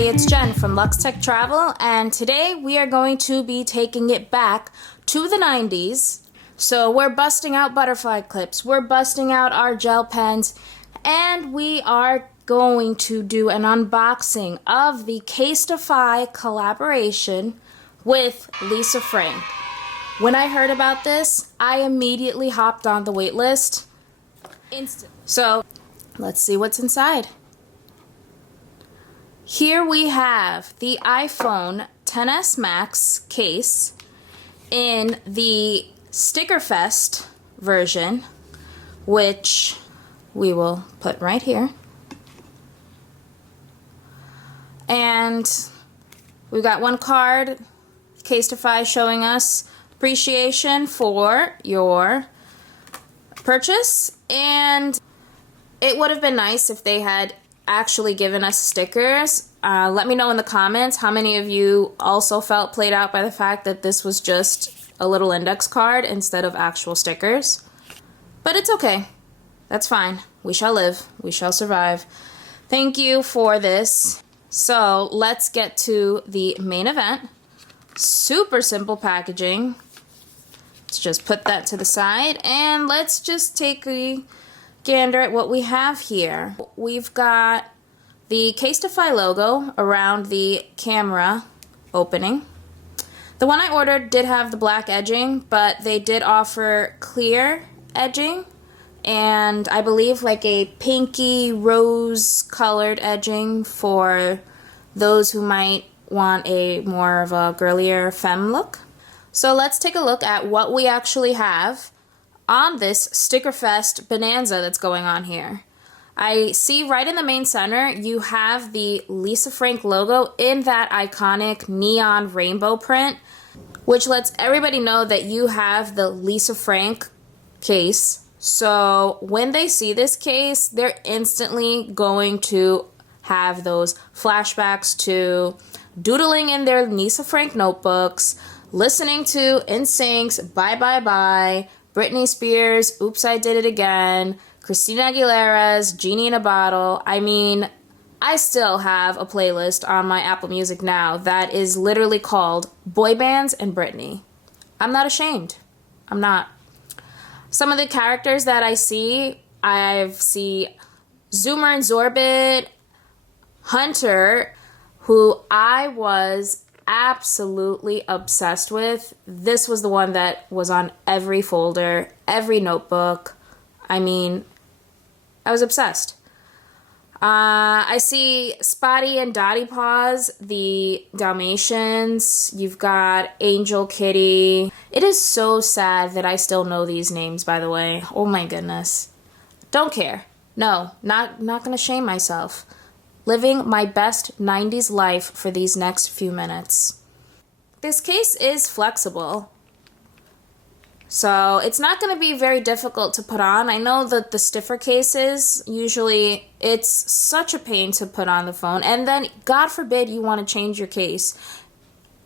It's Jen from Lux Tech Travel, and today we are going to be taking it back to the 90s. So we're busting out butterfly clips, we're busting out our gel pens, and we are going to do an unboxing of the Casetify collaboration with Lisa Frank. When I heard about this, I immediately hopped on the wait list instantly. So let's see what's inside. Here we have the iPhone XS Max case in the Stickerfest version, which we will put right here. And we've got one card, Casetify, showing us appreciation for your purchase. And it would have been nice if they had actually given us stickers. Let me know in the comments how many of you also felt played out by the fact that this was just a little index card instead of actual stickers. But it's okay. That's fine. We shall live. We shall survive. Thank you for this. So let's get to the main event. Super simple packaging. Let's just put that to the side and let's just take a gander at what we have here. We've got the Casetify logo around the camera opening. The one I ordered did have the black edging, but they did offer clear edging and I believe like a pinky rose colored edging for those who might want a more of a girlier femme look. So let's take a look at what we actually have on this Stickerfest bonanza that's going on here. I see right in the main center you have the Lisa Frank logo in that iconic neon rainbow print, which lets everybody know that you have the Lisa Frank case. So when they see this case, they're instantly going to have those flashbacks to doodling in their Lisa Frank notebooks, listening to NSYNC's Bye Bye Bye, Britney Spears' Oops, I Did It Again, Christina Aguilera's Genie in a Bottle. I mean, I still have a playlist on my Apple Music now that is literally called Boy Bands and Britney. I'm not ashamed. I'm not. Some of the characters that I see Zoomer and Zorbit, Hunter, who I was absolutely obsessed with. This was the one that was on every folder, every notebook. I mean, I was obsessed. I see Spotty and Dottie Paws, the Dalmatians. You've got Angel Kitty. It is so sad that I still know these names, by the way. Oh my goodness. Don't care. No, not gonna shame myself. Living my best 90s life for these next few minutes. This case is flexible, so it's not going to be very difficult to put on. I know that the stiffer cases, usually it's such a pain to put on the phone, and then God forbid you want to change your case.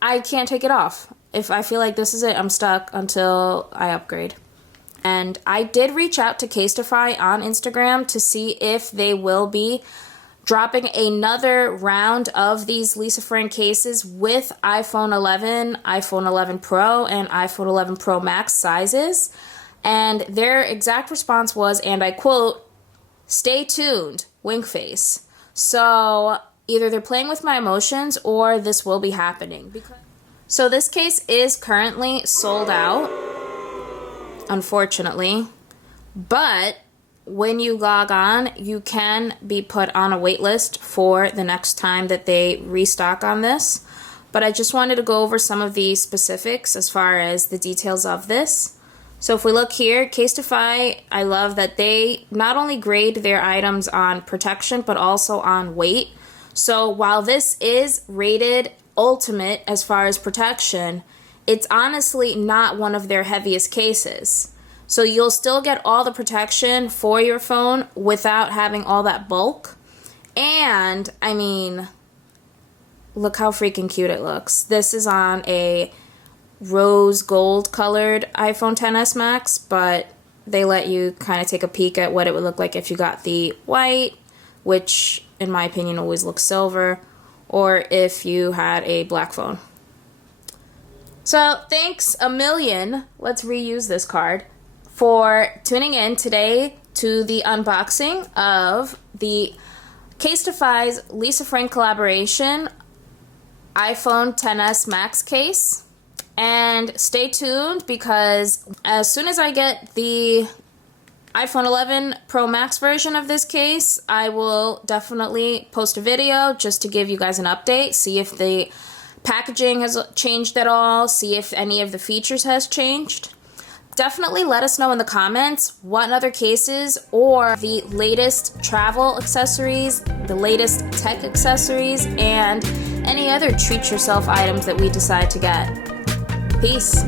I can't take it off. If I feel like this is it, I'm stuck until I upgrade. And I did reach out to Casetify on Instagram to see if they will be dropping another round of these Lisa Frank cases with iPhone 11, iPhone 11 Pro, and iPhone 11 Pro Max sizes. And their exact response was, and I quote, "Stay tuned, wink face." So either they're playing with my emotions or this will be happening. So this case is currently sold out, unfortunately, but when you log on, you can be put on a wait list for the next time that they restock on this. But I just wanted to go over some of the specifics as far as the details of this. So if we look here, Casetify, I love that they not only grade their items on protection, but also on weight. So while this is rated ultimate as far as protection, it's honestly not one of their heaviest cases. So you'll still get all the protection for your phone without having all that bulk. And, I mean, look how freaking cute it looks. This is on a rose gold colored iPhone XS Max, but they let you kind of take a peek at what it would look like if you got the white, which in my opinion always looks silver, or if you had a black phone. So thanks a million, let's reuse this card, for tuning in today to the unboxing of the Casetify's Lisa Frank collaboration iPhone XS Max case. And stay tuned, because as soon as I get the iPhone 11 Pro Max version of this case, I will definitely post a video just to give you guys an update, see if the packaging has changed at all, see if any of the features has changed. Definitely let us know in the comments what other cases or the latest travel accessories, the latest tech accessories, and any other treat yourself items that we decide to get. Peace.